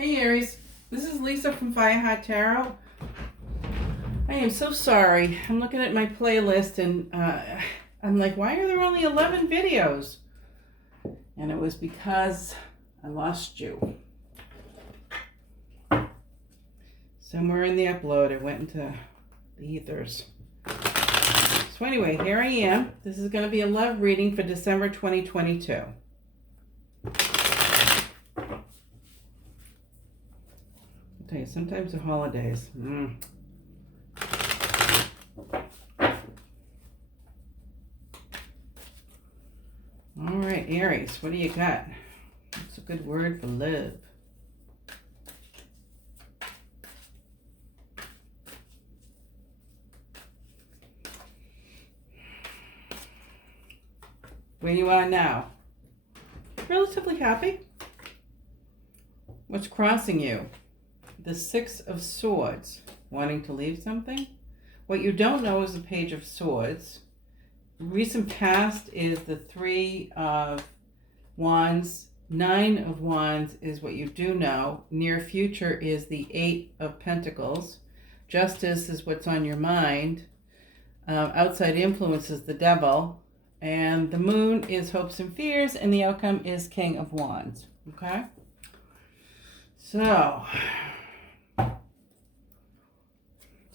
Hey Aries, this is Lisa from Fireheart Tarot. I am so sorry. I'm looking at my playlist and I'm like, why are there only 11 videos? And it was because I lost you. Somewhere in the upload, it went into the ethers. So anyway, here I am. This is going to be a love reading for December 2022. I'll tell you, sometimes the holidays. All right, Aries, what do you got? What's a good word for love? Where you are now? Relatively happy. What's crossing you? The Six of Swords. Wanting to leave something? What you don't know is the Page of Swords. Recent past is the Three of Wands. Nine of Wands is what you do know. Near future is the Eight of Pentacles. Justice is what's on your mind. Outside influence is the Devil. And the Moon is hopes and fears, and the outcome is King of Wands. Okay? So,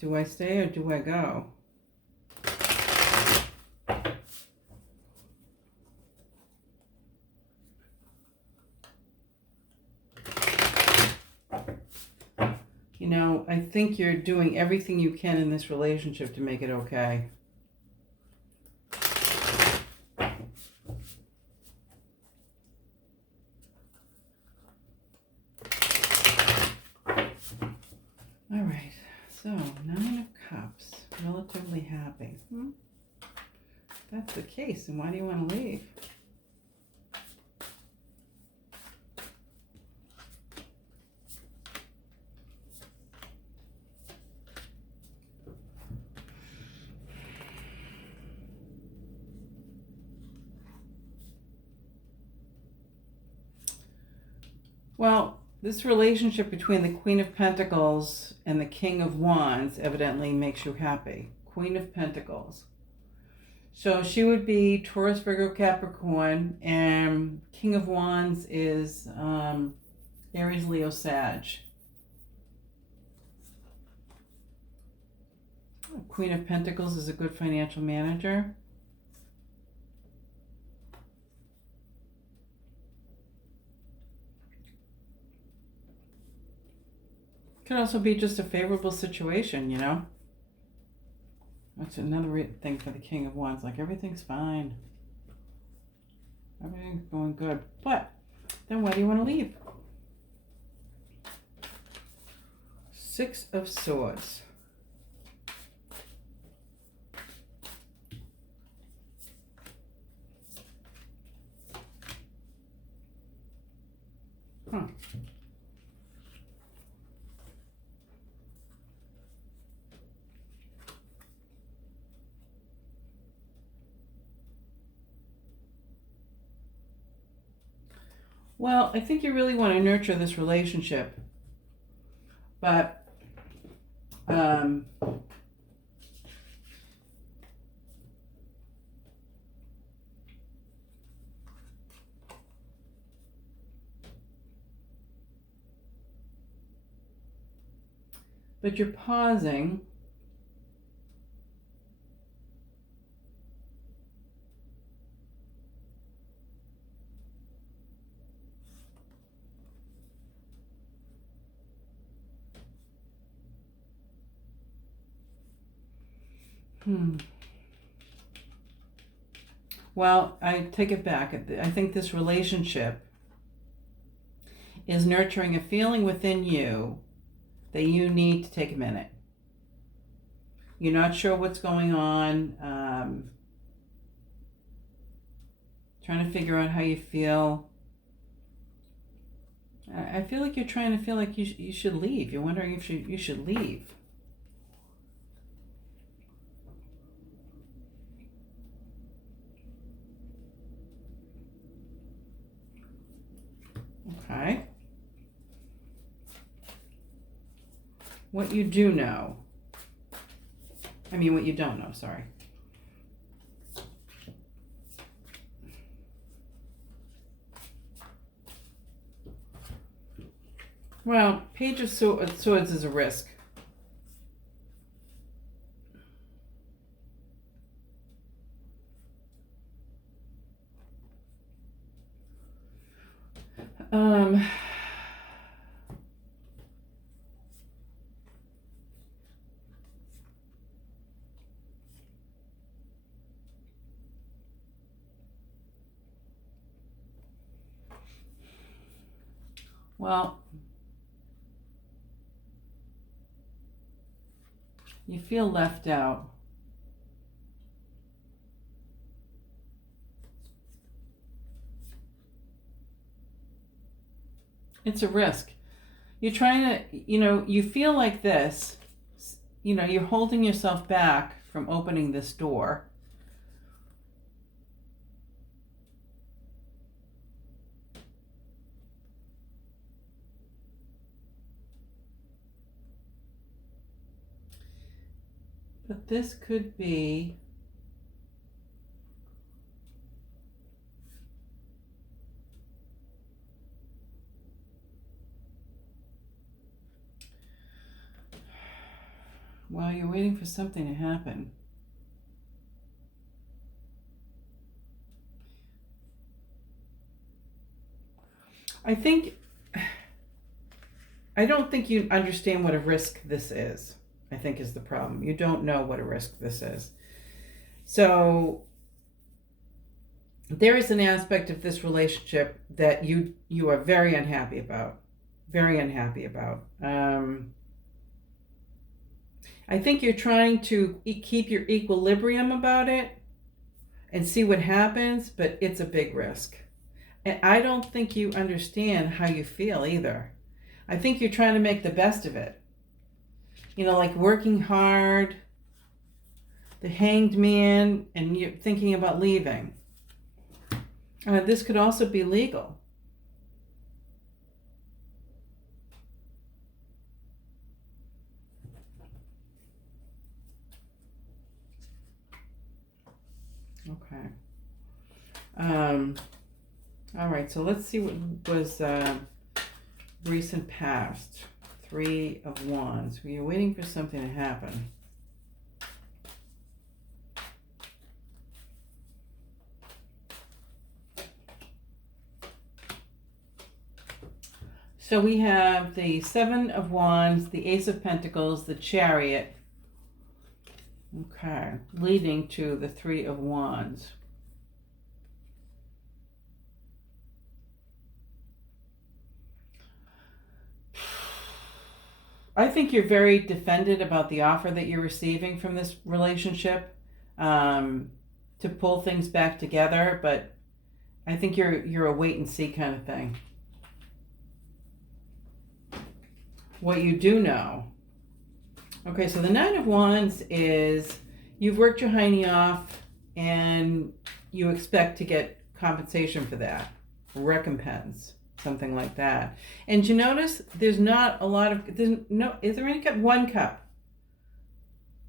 do I stay or do I go? You know, I think you're doing everything you can in this relationship to make it okay. All right, so Nine of Cups, relatively happy. If that's the case, then why do you want to leave? Well, this relationship between the Queen of Pentacles and the King of Wands evidently makes you happy. Queen of Pentacles. So she would be Taurus, Virgo, Capricorn, and King of Wands is Aries, Leo, Sag. Queen of Pentacles is a good financial manager. Could also be just a favorable situation, you know? That's another thing for the King of Wands. Like, everything's fine. Everything's going good. But then why do you want to leave? Six of Swords. Well, I think you really want to nurture this relationship. But you're pausing. Well, I take it back. I think this relationship is nurturing a feeling within you that you need to take a minute. You're not sure what's going on. Trying to figure out how you feel. I feel like you're trying to feel like you should leave. You're wondering if you should leave. Okay. what you do know. I mean, what you don't know, sorry. Well, Page of Swords is a risk. Well, you feel left out. It's a risk. You're trying to, you feel like this, you're holding yourself back from opening this door. But this could be while you're waiting for something to happen. I don't think you understand what a risk this is, I think is the problem. You don't know what a risk this is. So there is an aspect of this relationship that you are very unhappy about. Very unhappy about. I think you're trying to keep your equilibrium about it and see what happens, but it's a big risk. And I don't think you understand how you feel either. I think you're trying to make the best of it. Like working hard, the Hanged Man, and you're thinking about leaving. This could also be legal. Okay. All right, so let's see what was recent past. 3 of Wands. You're waiting for something to happen. So we have the 7 of Wands, the Ace of Pentacles, the Chariot. Okay, leading to the 3 of Wands. I think you're very defended about the offer that you're receiving from this relationship to pull things back together, but I think you're a wait and see kind of thing. What you do know. Okay, so the 9 of Wands is you've worked your hiney off and you expect to get compensation for that, recompense, something like that. And you notice there's not a lot of, is there any cup? 1 cup.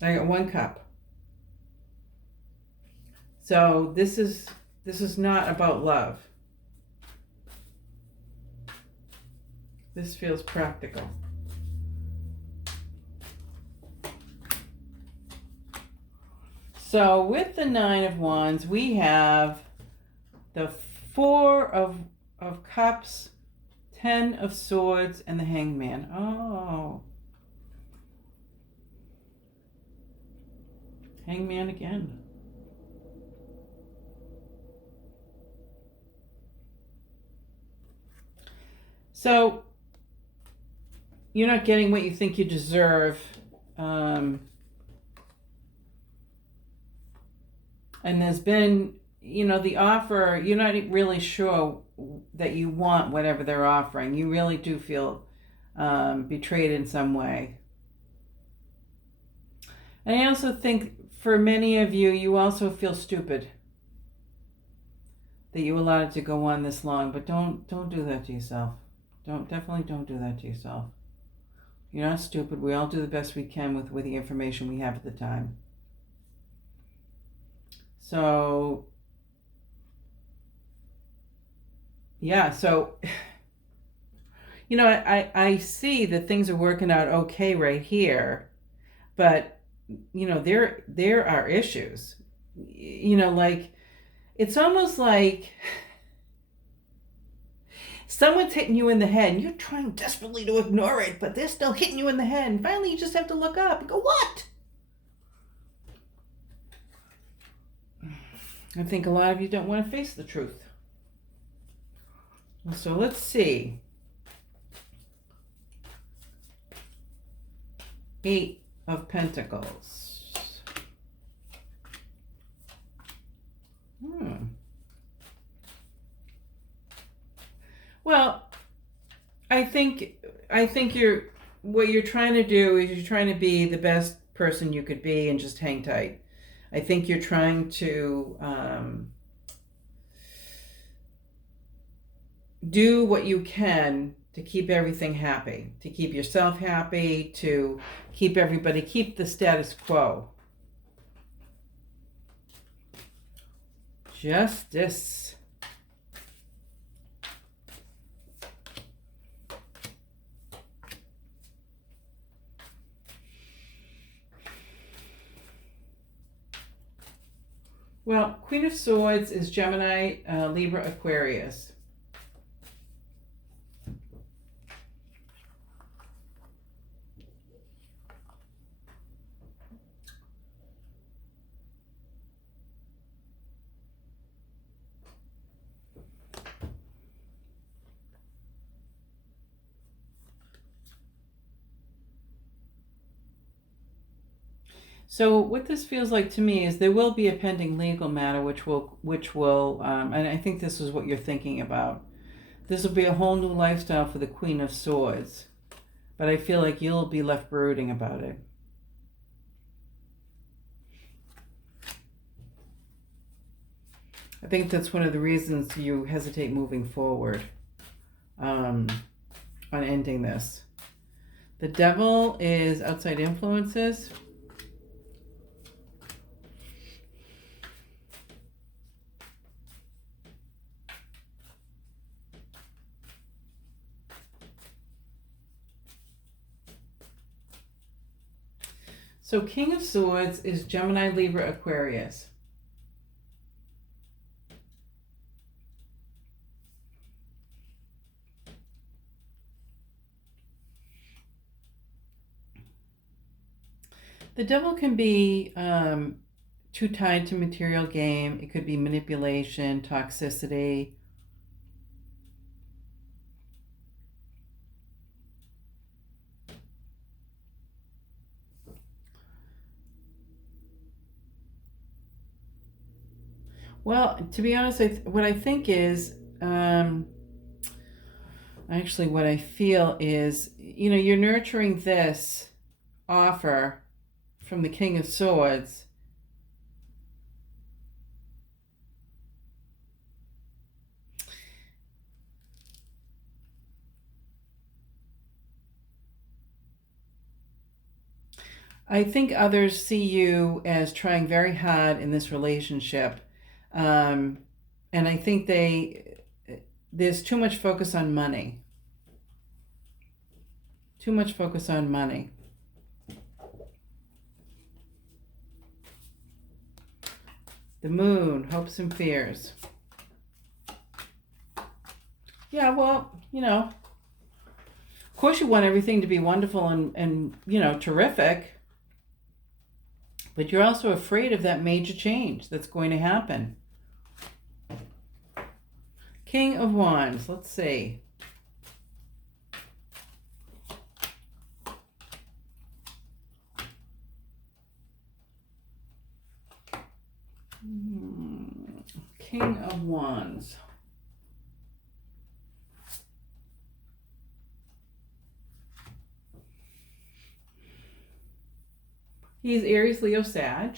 I got 1 cup. So this is not about love. This feels practical. So with the 9 of Wands, we have the 4 of Cups, 10 of Swords, and the Hanged Man. Oh. Hanged Man again. So you're not getting what you think you deserve. And there's been, the offer, you're not really sure that you want whatever they're offering. You really do feel betrayed in some way. And I also think for many of you, you also feel stupid that you allowed it to go on this long. But don't do that to yourself. Definitely don't do that to yourself. You're not stupid. We all do the best we can with the information we have at the time. So, yeah, so, I see that things are working out okay right here, but, there are issues. Like, it's almost like someone's hitting you in the head and you're trying desperately to ignore it, but they're still hitting you in the head. And finally, you just have to look up and go, what? I think a lot of you don't want to face the truth. So let's see. 8 of Pentacles. Well, I think what you're trying to do is you're trying to be the best person you could be and just hang tight. I think you're trying to do what you can to keep everything happy, to keep yourself happy, to keep the status quo. Justice. Well, Queen of Swords is Gemini, Libra, Aquarius. So what this feels like to me is there will be a pending legal matter which will and I think this is what you're thinking about. This will be a whole new lifestyle for the Queen of Swords, but I feel like you'll be left brooding about it. I think that's one of the reasons you hesitate moving forward on ending this. The Devil is outside influences. So King of Swords is Gemini, Libra, Aquarius. The Devil can be too tied to material gain. It could be manipulation, toxicity. Well, to be honest, what I think is, actually what I feel is, you're nurturing this offer from the King of Swords. I think others see you as trying very hard in this relationship. And I think there's too much focus on money. Too much focus on money. The Moon, hopes and fears. Yeah, well, of course you want everything to be wonderful and terrific. But you're also afraid of that major change that's going to happen. King of Wands, let's see. King of Wands. He's Aries, Leo, Sag.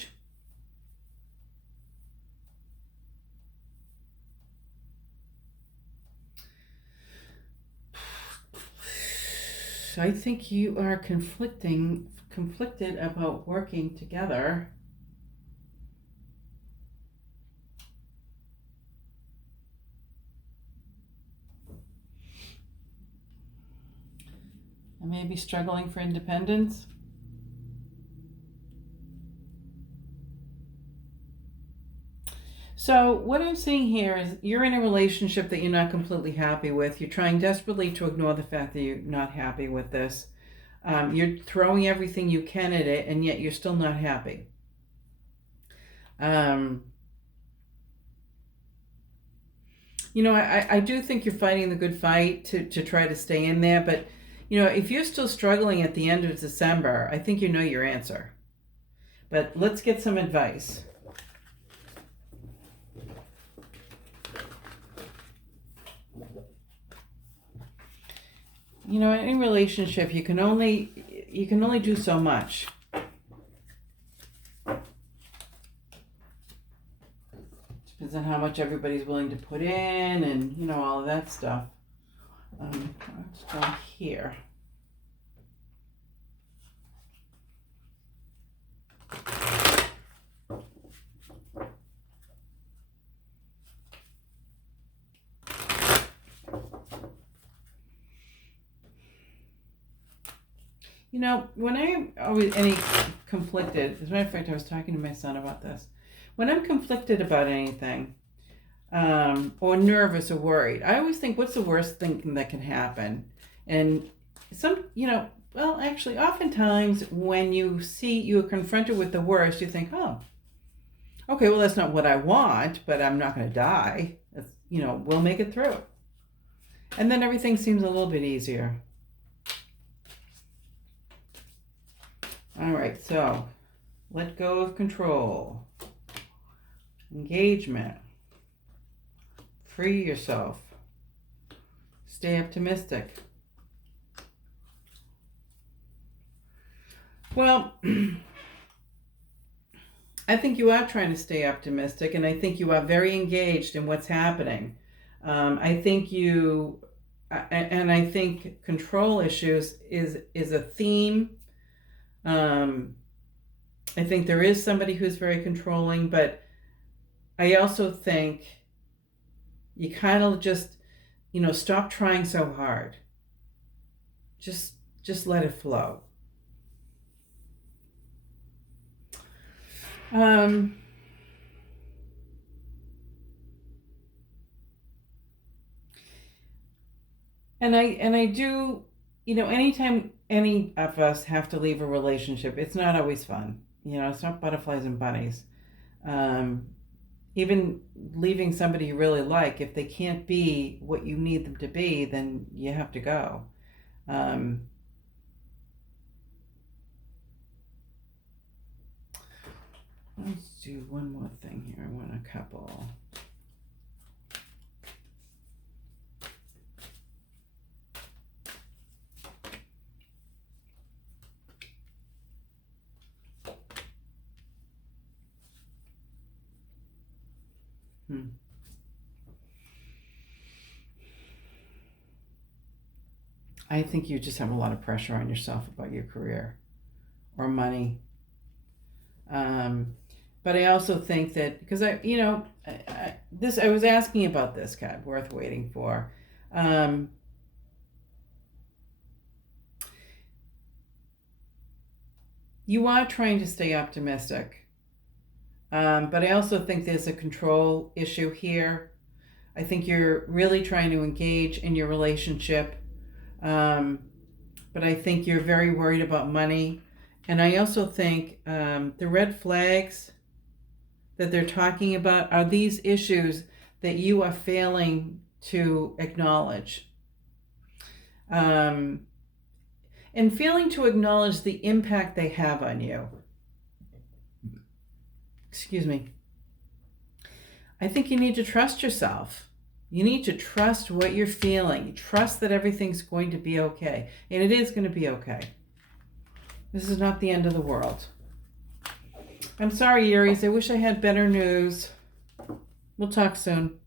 So I think you are conflicted about working together. And maybe struggling for independence. So what I'm seeing here is you're in a relationship that you're not completely happy with. You're trying desperately to ignore the fact that you're not happy with this. You're throwing everything you can at it, and yet you're still not happy. I do think you're fighting the good fight to try to stay in there, but if you're still struggling at the end of December, I think you know your answer. But let's get some advice. In a relationship, you can only do so much. Depends on how much everybody's willing to put in, and all of that stuff. Let's go here. When I'm always any conflicted, as a matter of fact, I was talking to my son about this. When I'm conflicted about anything, or nervous or worried, I always think, what's the worst thing that can happen? And actually, oftentimes when you're confronted with the worst, you think, oh, okay, well, that's not what I want, but I'm not going to die. We'll make it through. And then everything seems a little bit easier. All right, so let go of control, engagement, free yourself, stay optimistic. Well, I think you are trying to stay optimistic, and I think you are very engaged in what's happening. I think I think control issues is a theme. I think there is somebody who's very controlling, but I also think you kind of just, stop trying so hard. Just let it flow. And I do, anytime any of us have to leave a relationship, it's not always fun. It's not butterflies and bunnies. Even leaving somebody you really like, if they can't be what you need them to be, then you have to go. Let's do one more thing here. I want a couple. I think you just have a lot of pressure on yourself about your career or money. But I also think that, because I was asking about this card, worth waiting for. You are trying to stay optimistic. But I also think there's a control issue here. I think you're really trying to engage in your relationship. But I think you're very worried about money. And I also think the red flags that they're talking about are these issues that you are failing to acknowledge. And failing to acknowledge the impact they have on you. Excuse me. I think you need to trust yourself. You need to trust what you're feeling. Trust that everything's going to be okay. And it is going to be okay. This is not the end of the world. I'm sorry, Aries. I wish I had better news. We'll talk soon.